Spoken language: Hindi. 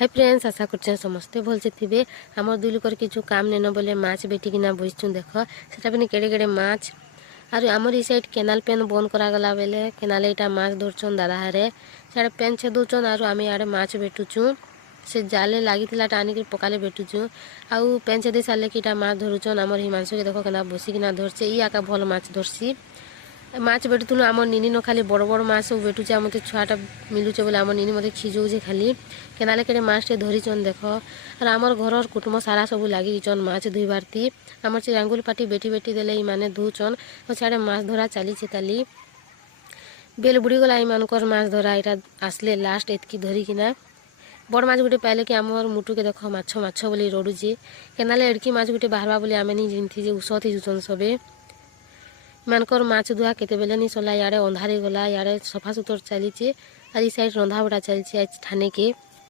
हाय फ्रेंड्स, आशा कर समस्ते भलसे थे। आम दुई लोकर किचु काम नेन बोले माछ बेटिकिना बसचु देख सेटा भी केड़े केड़े माछ आर आमर ई साइड केनाल पेन बंद करागला बेले केनाल एटा माछ धरछन दादा हारे सियाड़े पेन छेदुचन आर आम इे माछ बेटुचु से जाले लगी टाणिक पकाले बेटुचु आउ पेन छेदी सारे कि माछ धरुचन आमर हिमांशु के देख के बसिकिना धरसे ई आका भल माछ धरसी माछ बेटुथुनु आम निनी न खाली बड़ बड़ माछ सब बेटुचे मत छुआटा मिलुचे बोले आम निनी मत खिजौचे खाली केनाले केड़े माछटे धरीचन देख और आमर घर कुटुंब सारा सब लगिचन माछ धुईबार थी आमर से आंगुल पाटी बेटी बेटी देले माने धुचन और सियाड़े माछ धरा चली ताली बेल बुड़ी गला इमानकर माछ धरा यहाँ आसले लास्ट एतकी धरिकिना बड़ माछ गोटे पाइले कि आमर मुटु के देख माछ माछ बोली रड़ुचे केनाले एड़की माछ गोटे बाहरवा बोले आमे नहीं जानती जे उस थीजुचन सबे मानकर माछ धुआ केते बेले नहीं सरला यारे अंधारे गला यारे सफा सुतर चलीचे आज ई साइड रंधा बड़ा चलছে आज ठाने के